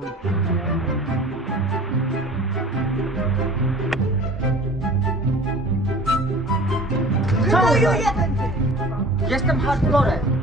Gracias. Cały! Jestem hardcorem!